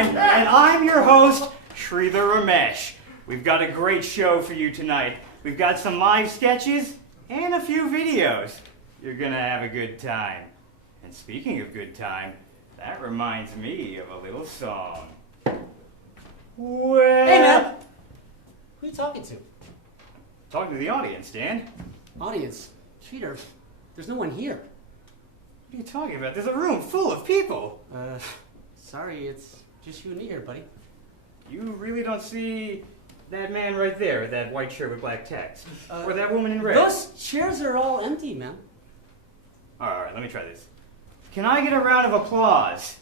Naptime, and I'm your host, Sridhar Ramesh. We've got a great show for you tonight. We've got some live sketches and a few videos. You're gonna have a good time. And speaking of good time, that reminds me of a little song. Well, hey man! Who are you talking to? Talking to the audience, Dan. Audience? Cheater, there's no one here. What are you talking about? There's a room full of people. Sorry, it's just you and me here, buddy. You really don't see that man right there, that white shirt with black text? Or that woman in red? Those chairs are all empty, man. Alright, let me try this. Can I get a round of applause?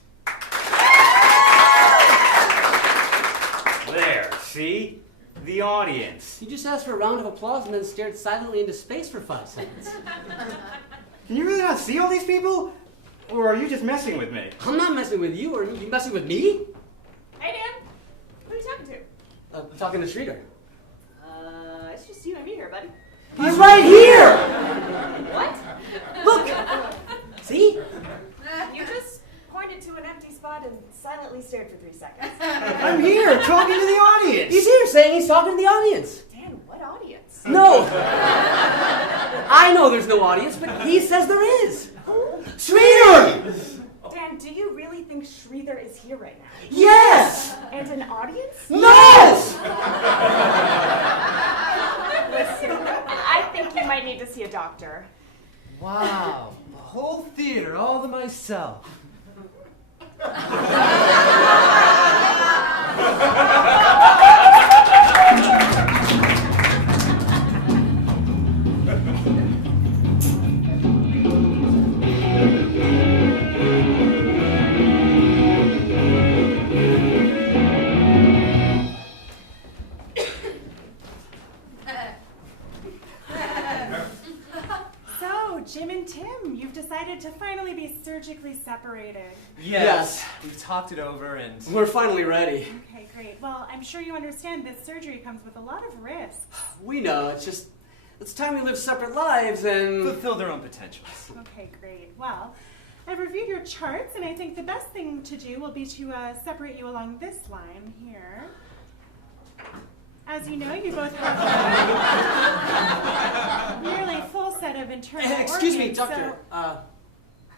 There, see? The audience. You just asked for a round of applause and then stared silently into space for 5 seconds. Can you really not see all these people? Or are you just messing with me? I'm not messing with you. Are you messing with me? Hey, Dan. Who are you talking to? I'm talking to Sridhar. It's just you and me here, buddy. He's right here! What? Look! See? You just pointed to an empty spot and silently stared for 3 seconds. I'm here, talking to the audience! He's here saying he's talking to the audience. Dan, what audience? No! I know there's no audience, but he says there is. Who? Sridhar! Dan, do you really think Sridhar is here right now? Yes! And an audience? Yes! Listen, I think you might need to see a doctor. Wow, the whole theater all to myself. So, Jim and Tim, you've decided to finally be surgically separated. Yes, we've talked it over and... We're finally ready. Okay, great. Well, I'm sure you understand this surgery comes with a lot of risks. We know, it's time we live separate lives and... fulfill their own potentials. Okay, great. Well, I've reviewed your charts, and I think the best thing to do will be to separate you along this line here. As you know, you both have a nearly full set of internal organs. Excuse me, doctor.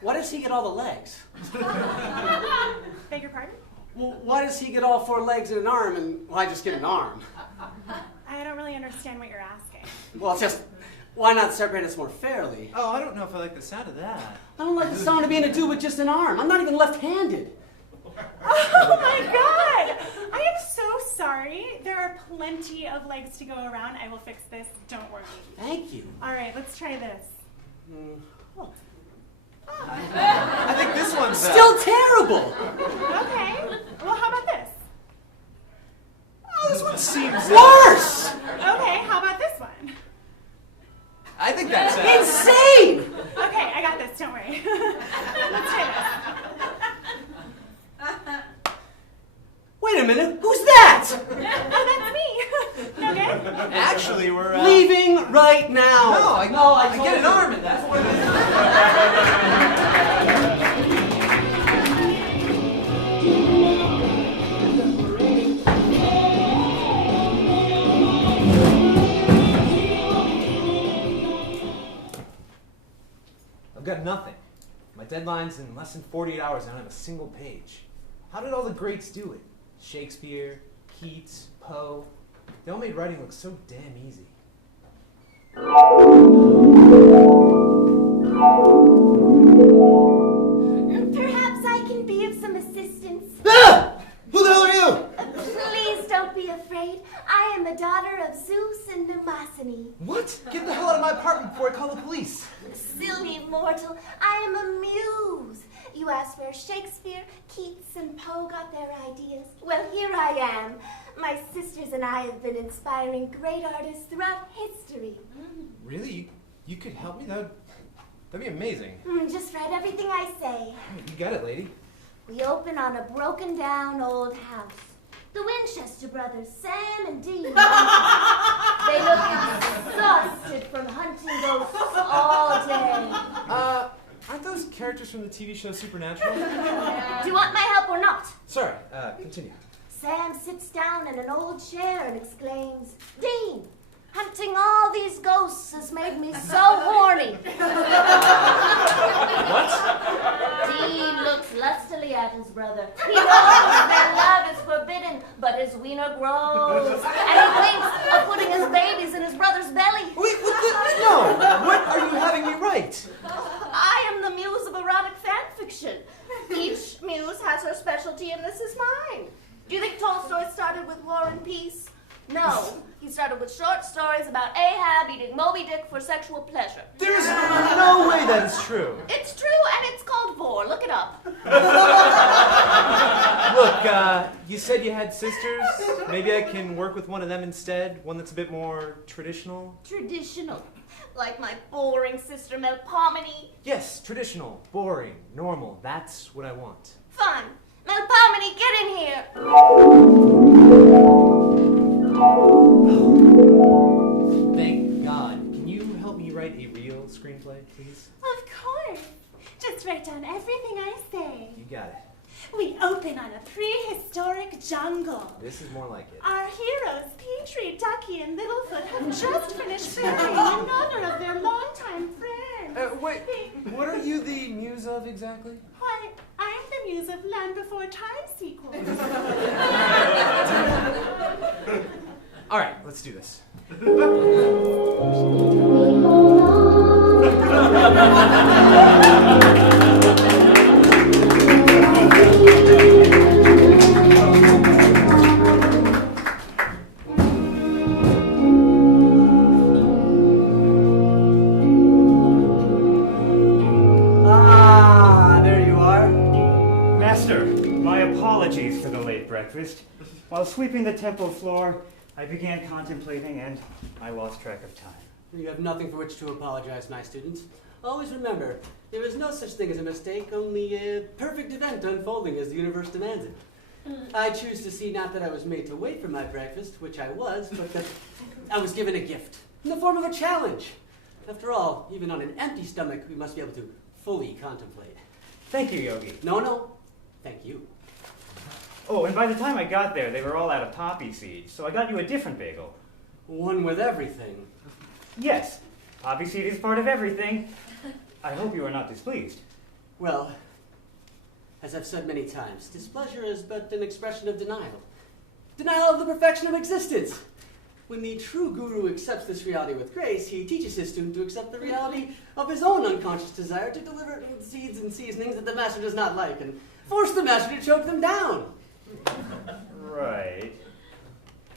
Why does he get all the legs? Beg your pardon? Well, why does he get all 4 legs and an arm, and I just get an arm? I don't really understand what you're asking. Well, it's just, why not separate us more fairly? Oh, I don't know if I like the sound of that. I don't like the sound of being a dude with just an arm. I'm not even left-handed. Oh my god! I am so sorry. There are plenty of legs to go around. I will fix this. Don't worry. Thank you. All right, let's try this. I think this one's... Still terrible! Okay. Well, how about this? Oh, this one seems... Worse! Okay, how about this one? I think that's... Insane! Okay, I got this. Don't worry. Let's try this. Wait a minute, who's that? Oh, that's me. No good? Actually, we're... Leaving right now. No, I told get an you. arm in that. I've got nothing. My deadline's in less than 48 hours and I don't have a single page. How did all the greats do it? Shakespeare, Keats, Poe. They all made writing look so damn easy. Perhaps I can be of some assistance. Ah! Who the hell are you? Please don't be afraid. I am the daughter of Zeus and Mnemosyne. What? Get the hell out of my apartment before I call the police. Silly mortal, I am a muse. You asked where Shakespeare, Keats, and Poe got their ideas. Well, here I am. My sisters and I have been inspiring great artists throughout history. Really? You could help me? That'd be amazing. Just write everything I say. You got it, lady. We open on a broken down old house. The Winchester brothers, Sam and Dean. They look exhausted from hunting ghosts all day. Aren't those characters from the TV show Supernatural? Do you want my help or not? Sorry, continue. Sam sits down in an old chair and exclaims, Dean, hunting all these ghosts has made me so horny. What? Dean looks lustily at his brother. He knows their love is forbidden, but his wiener grows. And he thinks of putting his babies in his brother's belly. Wait, no! What are you having me write? I am the muse of erotic fan fiction. Each muse has her specialty, and this is mine. Do you think Tolstoy started with War and Peace? No. He started with short stories about Ahab eating Moby Dick for sexual pleasure. There's no way that is true. It's true, and it's called Vor. Look it up. Look, you said you had sisters. Maybe I can work with one of them instead. One that's a bit more traditional. Traditional. Like my boring sister Melpomene. Yes, traditional, boring, normal. That's what I want. Fine. Melpomene, get in here. Thank God. Can you help me write a real screenplay, please? Of course. Just write down everything I say. You got it. We open on a prehistoric jungle. This is more like it. Our heroes, Petrie, Ducky, and Littlefoot, have just finished burying another of their longtime friends. Wait, what are you the muse of exactly? Why, I'm the muse of Land Before Time sequels. All right, let's do this. There you are. Master, my apologies for the late breakfast. While sweeping the temple floor, I began contemplating and I lost track of time. You have nothing for which to apologize, my students. Always remember, there is no such thing as a mistake, only a perfect event unfolding as the universe demands it. I choose to see not that I was made to wait for my breakfast, which I was, but that I was given a gift in the form of a challenge. After all, even on an empty stomach, we must be able to fully contemplate. Thank you, Yogi. No, thank you. Oh, and by the time I got there, they were all out of poppy seeds, so I got you a different bagel. One with everything. Yes, poppy seed is part of everything. I hope you are not displeased. Well, as I've said many times, displeasure is but an expression of denial. Denial of the perfection of existence. When the true guru accepts this reality with grace, he teaches his student to accept the reality of his own unconscious desire to deliver seeds and seasonings that the master does not like, and force the master to choke them down. Right.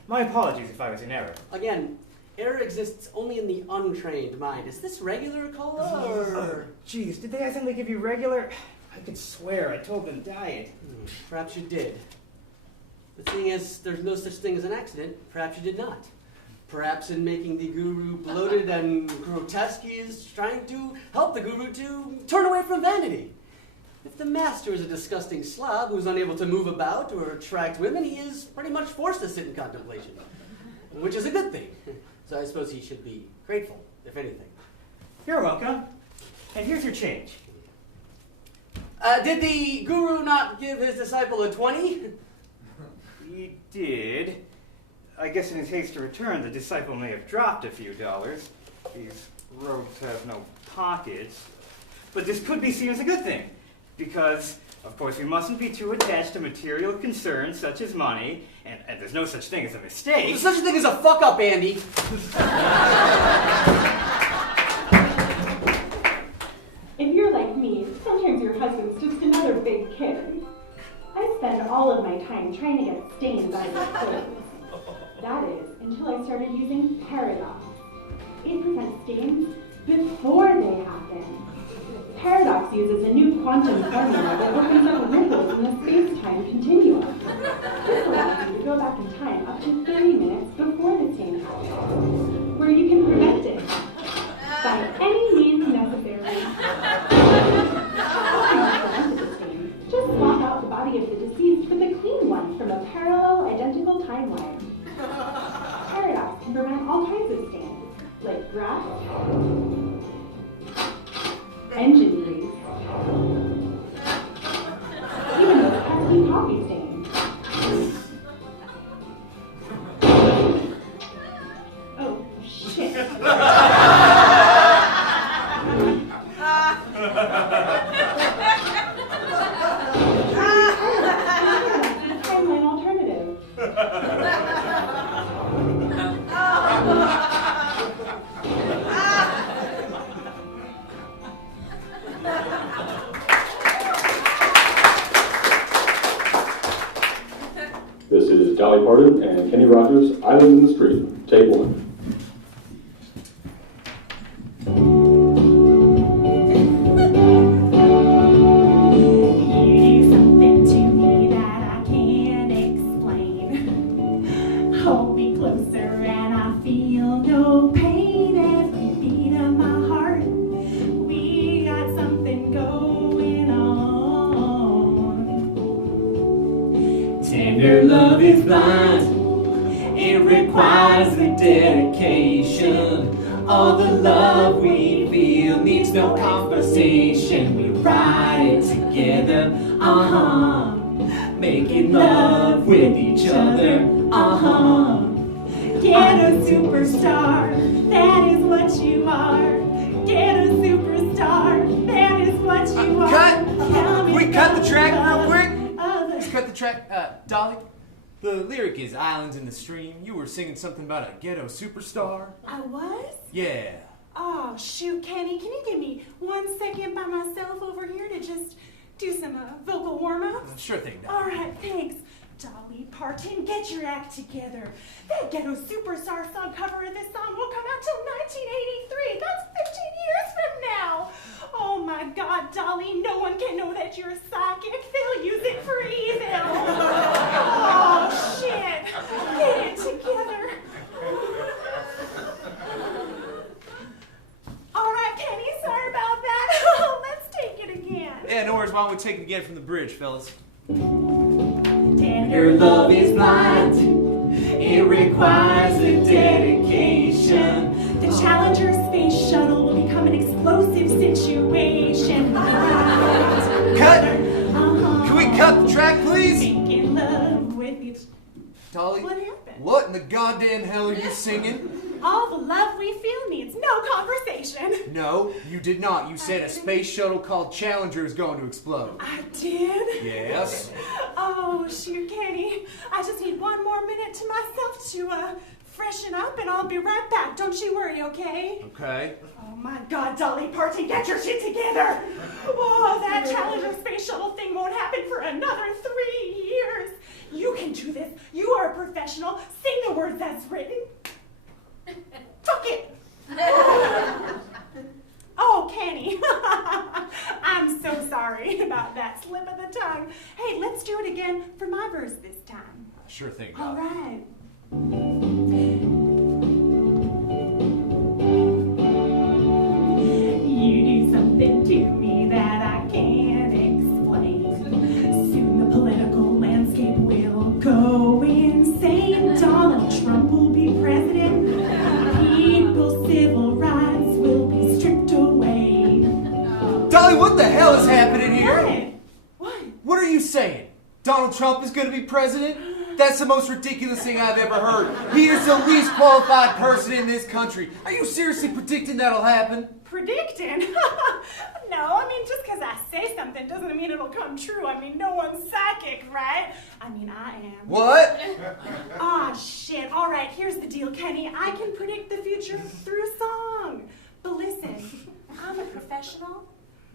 My apologies if I was in error. Again, error exists only in the untrained mind. Is this regular cola, or...? Geez, did they accidentally give you regular? I could swear I told them diet. Perhaps you did. The thing is, there's no such thing as an accident. Perhaps you did not. Perhaps in making the guru bloated and grotesque, he is trying to help the guru to turn away from vanity. If the master is a disgusting slob who's unable to move about or attract women, he is pretty much forced to sit in contemplation, which is a good thing. So I suppose he should be grateful, if anything. You're welcome. And here's your change. Did the guru not give his disciple a 20? He did. I guess in his haste to return, the disciple may have dropped a few dollars. These robes have no pockets. But this could be seen as a good thing. Because, of course, we mustn't be too attached to material concerns such as money, and there's no such thing as a mistake. There's such a thing as a fuck-up, Andy. If you're like me, sometimes your husband's just another big kid. I spend all of my time trying to get stains out of his clothes. That is, until I started using Paradox. It prevents stains before they happen. Paradox uses a new quantum formula that opens up ripples in the space-time continuum. This allows you to go back in time up to 30 minutes before the stain happens, where you can prevent it by any means necessary. Just swap out the body of the deceased with a clean one from a parallel, identical timeline. Paradox can prevent all kinds of stains, like grass, engine grease, This is Dolly Parton and Kenny Rogers, Islands in the Stream, take one. Tender love is blind, it requires the dedication. All the love we feel needs no conversation. We ride it together, making love with each other, Get a superstar, that is what you are. Get a superstar, that is what you are. Cut! Can we cut the track real quick? Let's cut the track. Dolly, the lyric is Islands in the Stream. You were singing something about a ghetto superstar. I was? Yeah. Oh, shoot, Kenny, can you give me 1 second by myself over here to just do some vocal warm-ups? Sure thing, Dolly. All right, thanks. Dolly Parton, get your act together. That Ghetto Superstar song cover of this song won't come out till 1983. That's 15 years from now. Oh my God, Dolly, no one can know that you're psychic. They'll use it for evil. Oh, shit. Get it together. All right, Kenny, sorry about that. Let's take it again. Yeah, no worries. Why don't we take it again from the bridge, fellas? Tender love is blind, it requires a dedication. The Challenger space shuttle will become an explosive situation. Cut! Can we cut the track, please? Making love with each... Dolly, What happened? what in the goddamn hell are you singing? All the love we feel needs no conversation. No, you did not. You said a space shuttle called Challenger is going to explode. I did? Yes. Oh, shoot, Kenny. I just need 1 more minute to myself to freshen up, and I'll be right back. Don't you worry, okay? Okay. Oh my God, Dolly Parton, get your shit together! Oh, that Challenger space shuttle thing won't happen for another 3 years. You can do this. You are a professional. Sing the words as written. Fuck it! Oh, Kenny. I'm so sorry about that slip of the tongue. Hey, let's do it again for my verse this time. Sure thing, All Dolly. right. You do something to me that I can't explain. Soon the political landscape will go insane. Donald Trump will be president. People's civil rights will be stripped away. Dolly, what the hell is happening here? What? What are you saying? Donald Trump is going to be president? That's the most ridiculous thing I've ever heard. He is the least qualified person in this country. Are you seriously predicting that'll happen? Predicting? No, I mean, just because I say something doesn't mean it'll come true. I mean, no one's psychic, right? I mean, I am. What? Ah, shit. All right, here's the deal, Kenny. I can predict the future through song. But listen, I'm a professional.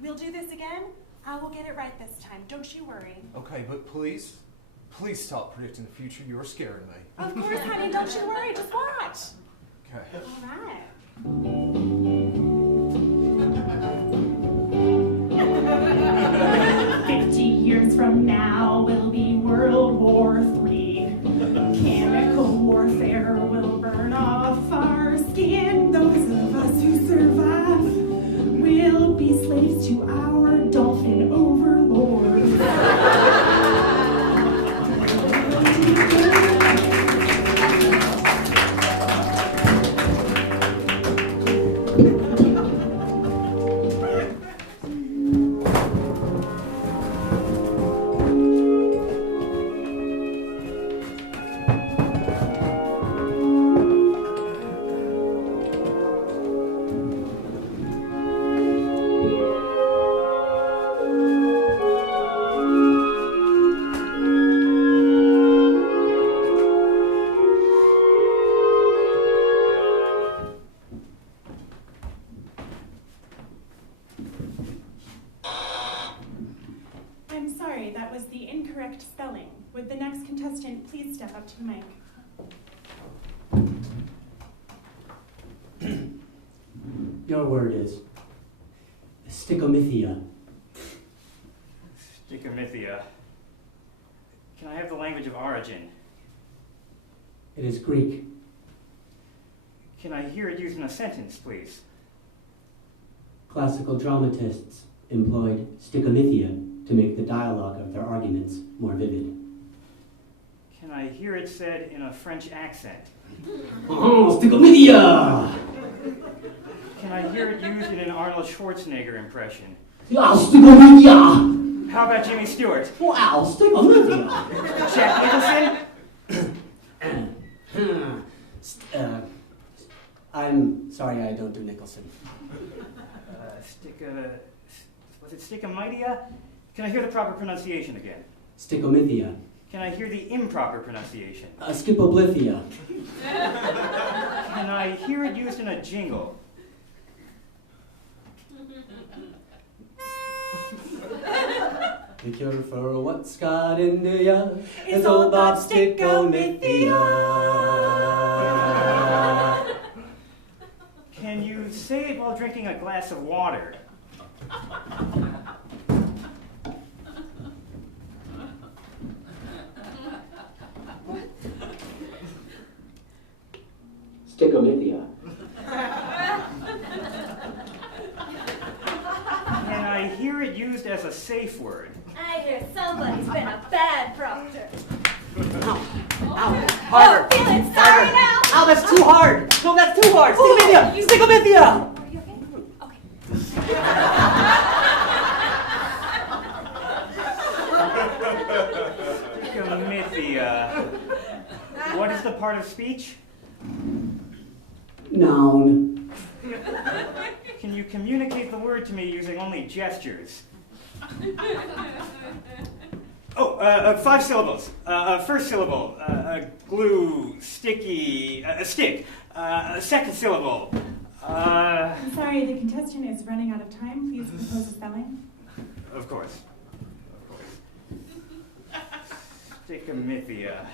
We'll do this again. I will get it right this time. Don't you worry. Okay, but please stop predicting the future. You're scaring me. Of course, honey. Don't you worry. Just watch. Okay. All right. 50 years from now will be World War III. Chemical warfare will burn off our skin. Those of us who survive will be slaves to our dolphin overlords. contestant please step up to the mic? Your word is stickomythia. Stickomythia. Can I have the language of origin? It is Greek. Can I hear it used in a sentence, please? Classical dramatists employed stickomythia to make the dialogue of their arguments more vivid. Can I hear it said in a French accent? Oh, stickomythia! Can I hear it used in an Arnold Schwarzenegger impression? Yeah, stickomythia! How about Jimmy Stewart? Wow, stickomythia! Jack Nicholson? I'm sorry I don't do Nicholson. Was it stickomythia? Can I hear the proper pronunciation again? Stickomythia. Can I hear the improper pronunciation? Skipoblithia. Can I hear it used in a jingle? The cure for what's got into ya is all about stickomythia. Can you say it while drinking a glass of water? Stickomythia. Can I hear it used as a safe word? I hear somebody's been a bad proctor. Harder. Feeling sorry now? Ow, that's too hard. No, that's too hard. Stickomythia. Stickomythia. Are you okay? Stickomythia. What is the part of speech? Noun. Can you communicate the word to me using only gestures? Oh, 5 syllables. First syllable, glue, sticky, stick. Second syllable. I'm sorry, the contestant is running out of time. Please propose a spelling. Of course. Stickomythia.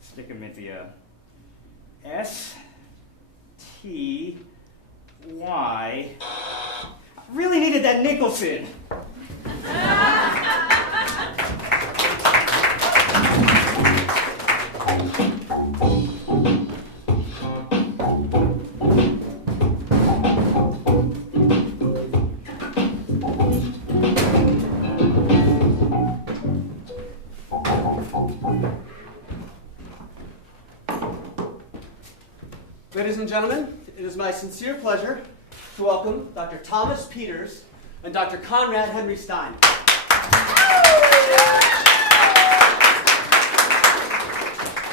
Stickomythia. S-T-Y. Really needed that Nicholson. Ladies and gentlemen, it is my sincere pleasure to welcome Dr. Thomas Peters and Dr. Conrad Henry Stein.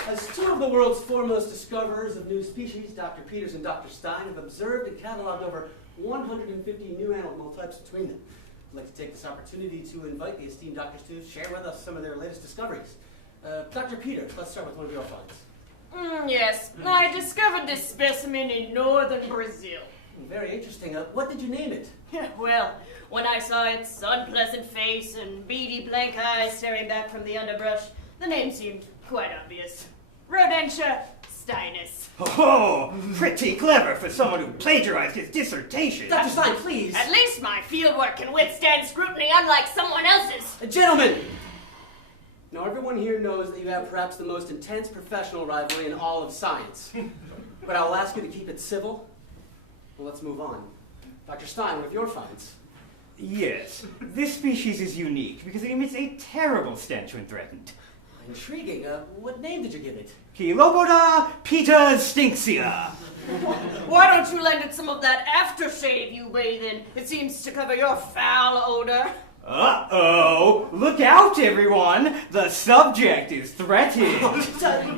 As two of the world's foremost discoverers of new species, Dr. Peters and Dr. Stein have observed and cataloged over 150 new animal types between them. I'd like to take this opportunity to invite the esteemed doctors to share with us some of their latest discoveries. Dr. Peters, let's start with one of your finds. Yes, I discovered this specimen in northern Brazil. Very interesting. What did you name it? Well, when I saw its unpleasant face and beady blank eyes staring back from the underbrush, the name seemed quite obvious. Rodentia steinus. Oh, pretty clever for someone who plagiarized his dissertation. Dr. Stein, please. At least my fieldwork can withstand scrutiny unlike someone else's. Gentlemen! Now, everyone here knows that you have perhaps the most intense professional rivalry in all of science. But I'll ask you to keep it civil. Well, let's move on. Dr. Stein, what of your finds? Yes, this species is unique because it emits a terrible stench when threatened. Intriguing. What name did you give it? Chilopoda petastinctia. Why don't you lend it some of that aftershave you bathe in? It seems to cover your foul odor. Uh-oh! Look out, everyone! The subject is threatened.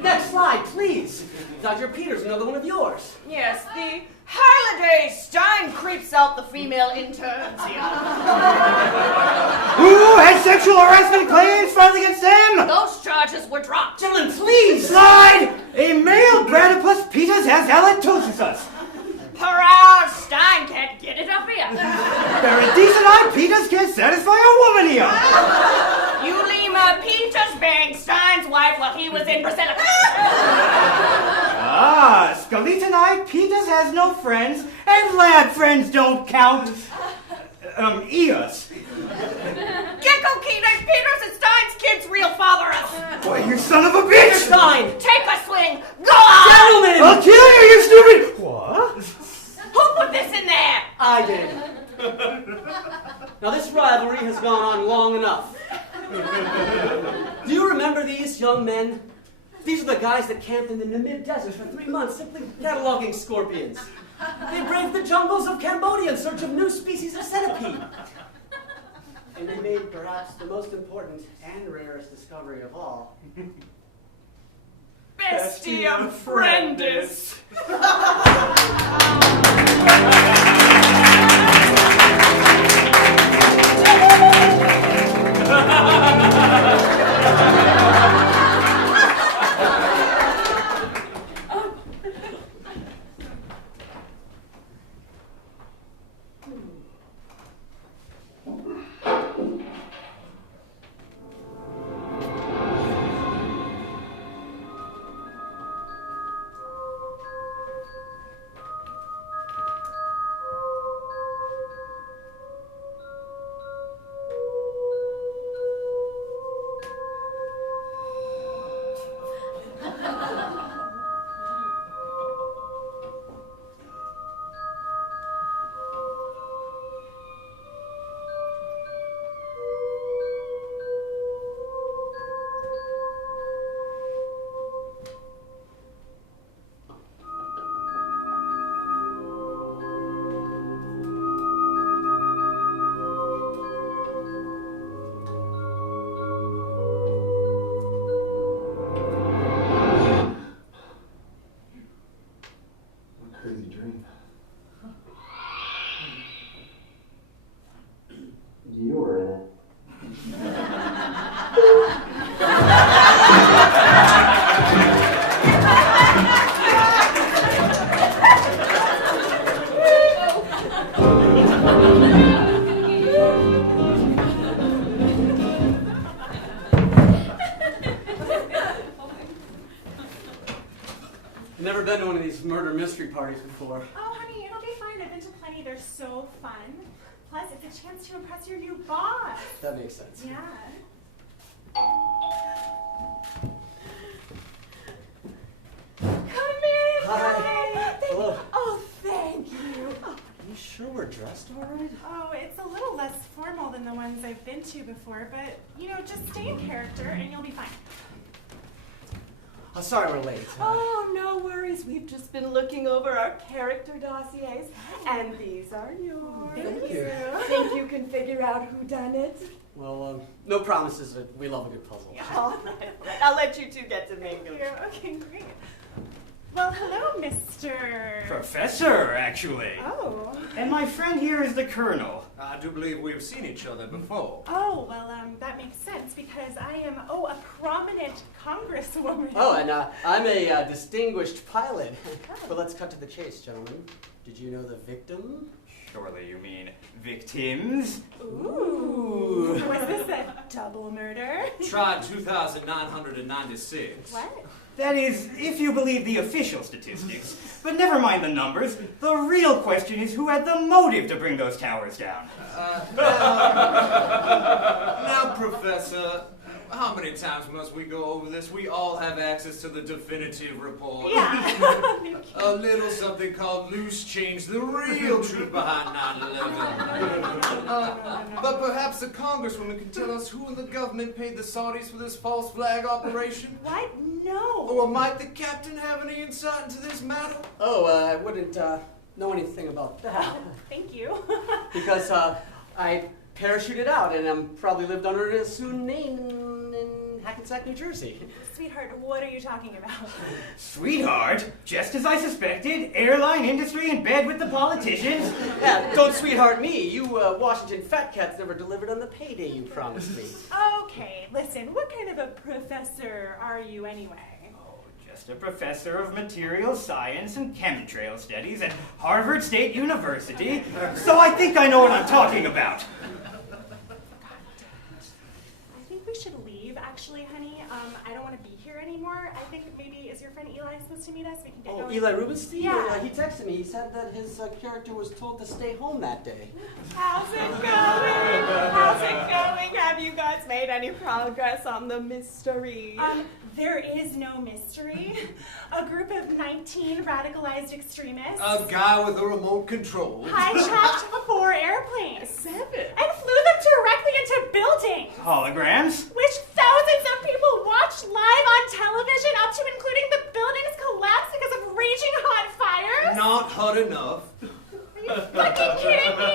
Next slide, please. Dr. Peters, another one of yours. Yes, the Halliday Stein creeps out the female interns here. Who had sexual harassment claims filed against them? Those charges were dropped. Gentlemen, please! Slide! A male Bradypus Peters has halitosis. Hurrah! Stein can't get it up here. Very decent-eyed Peters can't satisfy a woman here. You leave my Pete just banged Stein's wife while he was in Brazil. Ah, Skelly tonight, Peters has no friends, and lab friends don't count. Eos. Gecko Peters and Stein's kid's real father us. Boy, you son of a bitch! Stein! Take a swing. Go on. Gentlemen! I'll kill you, you stupid! What? Who put this in there? I did. Now this rivalry has gone on long enough. Do you remember these young men? These are the guys that camped in the Namib Desert for 3 months simply cataloging scorpions. They braved the jungles of Cambodia in search of new species of centipede. And they made perhaps the most important and rarest discovery of all. Bestium friendis. Never been to one of these murder mystery parties before. Oh, honey, it'll be fine. I've been to plenty. They're so fun. Plus, it's a chance to impress your new boss. That makes sense. Yeah. Come in. Hi. Hello. Oh, thank you. Are you sure we're dressed all right? Oh, it's a little less formal than the ones I've been to before, but, you know, just stay in character and you'll be fine. Oh, sorry we're late. Oh, no worries. We've just been looking over our character dossiers, and these are yours. Thank you. Think you can figure out who done it? Well, no promises, but we love a good puzzle. All right. I'll let you two get to mingle. Okay, great. Well, hello, Mr. Professor, actually. Oh. And my friend here is the Colonel. I do believe we've seen each other before. Oh, well, that makes sense because I am, a prominent congresswoman. Oh, and I'm a distinguished pilot. But let's cut to the chase, gentlemen. Did you know the victim? Surely you mean victims? Ooh. Was this a double murder? Tried 2,996. What? That is, if you believe the official statistics. But never mind the numbers. The real question is who had the motive to bring those towers down. Now, Professor, how many times must we go over this? We all have access to the definitive report. Yeah. A little something called loose change, the real truth behind 9/11. But perhaps the Congresswoman can tell us who in the government paid the Saudis for this false flag operation? What? No. Or might the captain have any insight into this matter? Oh, I wouldn't know anything about that. Thank you. Because I parachuted out and probably lived under an assumed name in Hackensack, New Jersey. Sweetheart, what are you talking about? Sweetheart, just as I suspected, airline industry in bed with the politicians. Yeah, don't sweetheart me. You Washington fat cats never delivered on the payday you promised me. Okay, listen, what kind of a professor are you anyway? Just a professor of material science and chemtrail studies at Harvard State University, so I think I know what I'm talking about. I think we should leave. actually, honey, I don't want to be here anymore. I think maybe, is your friend Eli supposed to meet us? We can get Oh, going. Eli Rubenstein? Yeah. He texted me. He said that his character was told to stay home that day. How's it going? How's it going? Have you guys made any progress on the mystery? There is no mystery. A group of 19 radicalized extremists A guy with a remote control. hijacked 4 airplanes 7. and flew them directly into buildings, Holograms? which thousands of people watched live on television, up to including the buildings collapsed because of raging hot fires. Not hot enough. Are you fucking kidding me?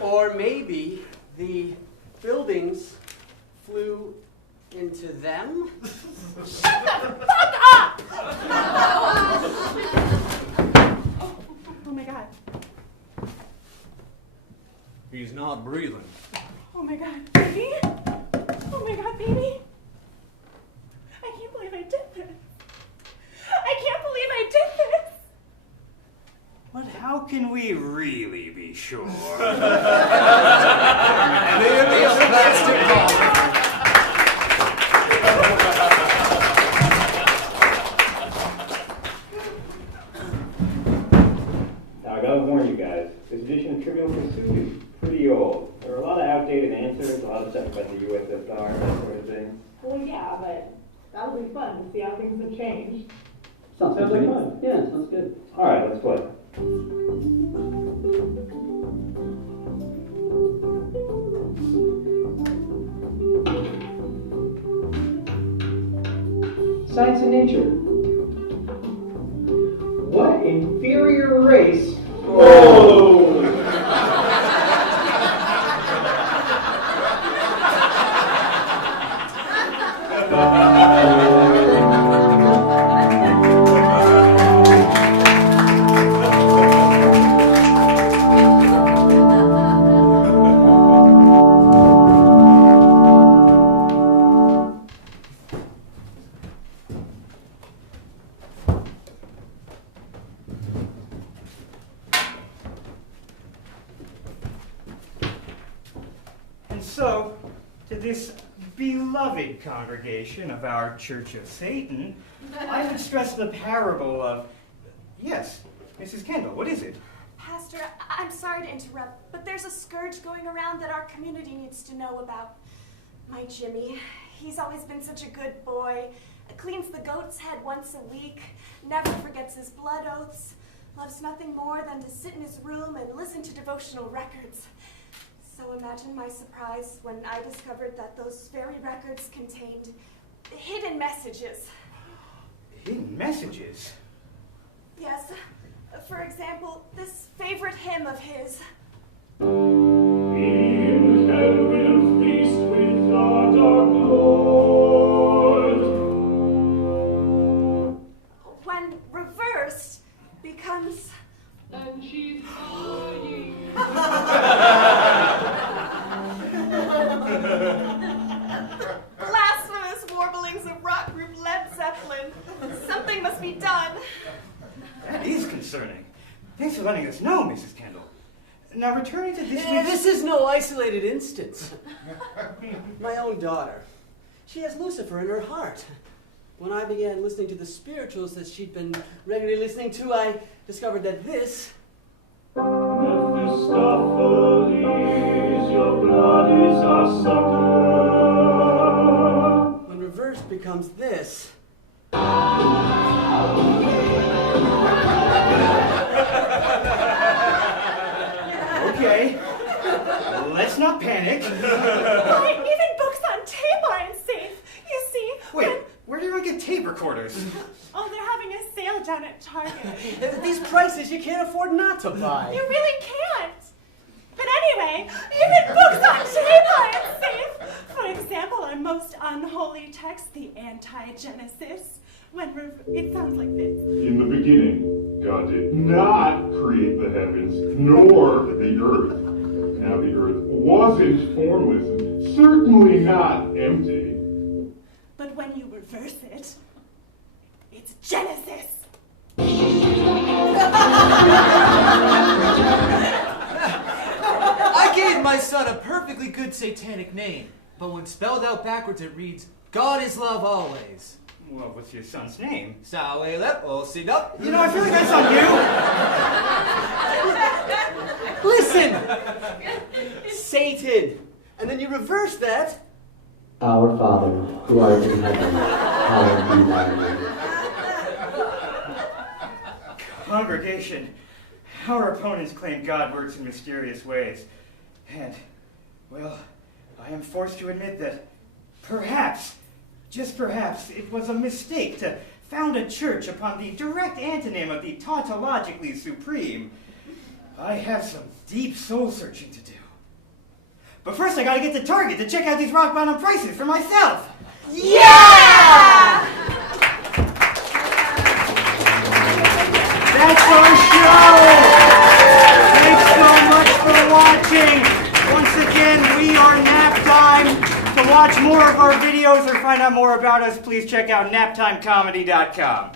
Or maybe the buildings flew into them? Shut the fuck up! Oh my god. He's not breathing. Oh my god, baby? Oh my god, baby? I can't believe I did this. I can't believe I did this. But how can we really be sure? Maybe a plastic ball. Now, I gotta warn you guys, this edition of Trivial Pursuit is pretty old. There are a lot of outdated answers, a lot of stuff about the USSR, that sort of thing. Well, yeah, but that'll be fun to see how things have changed. Sounds like fun. Yeah, sounds good. Alright, let's play. Science and nature. What inferior race? Oh! And so, to this beloved congregation of our Church of Satan, I would stress the parable of, yes, Mrs. Kendall, what is it? Pastor, I'm sorry to interrupt, but there's a scourge going around that our community needs to know about. My Jimmy, he's always been such a good boy, cleans the goat's head once a week, never forgets his blood oaths, loves nothing more than to sit in his room and listen to devotional records. So imagine my surprise when I discovered that those very records contained hidden messages. Hidden messages? Yes. For example, this favorite hymn of his. In heaven feast with our dark Lord. When reversed, becomes... And she's dying. Blasphemous warblings of rock group Led Zeppelin. Something must be done. That is concerning. Thanks for letting us know, Mrs. Kendall. Now, returning to this week's... This is no isolated instance. My own daughter. She has Lucifer in her heart. When I began listening to the spirituals that she'd been regularly listening to, I discovered that this... Mephistopheles, your blood is our succor. When reversed becomes this... Okay, let's not panic. Even books on tape aren't safe. You see, Wait, where do you get tape recorders? oh, they're having a sale down at Target. These prices you can't afford not to buy. You really can't. But anyway, even books on tape aren't safe. For example, our most unholy text, the Anti-Genesis, it sounds like this. In the beginning, God did not create the heavens nor the earth. Now the earth wasn't formless and certainly not empty. But when you reverse it, it's Genesis. I gave my son a perfectly good satanic name, but when spelled out backwards it reads God is love always. Well, what's your son's name? Sawelep Osidop. You know, I feel like that's on you. Listen! Satan. And then you reverse that. Our Father, who art in heaven, hallowed be thy name. Congregation, our opponents claim God works in mysterious ways. And, well, I am forced to admit that perhaps, just perhaps, it was a mistake to found a church upon the direct antonym of the tautologically supreme. I have some deep soul searching to do. But first I gotta get to Target to check out these rock bottom prices for myself. Yeah! That's our show! Thanks so much for watching! Once again, we are Naptime. To watch more of our videos or find out more about us, please check out naptimecomedy.com.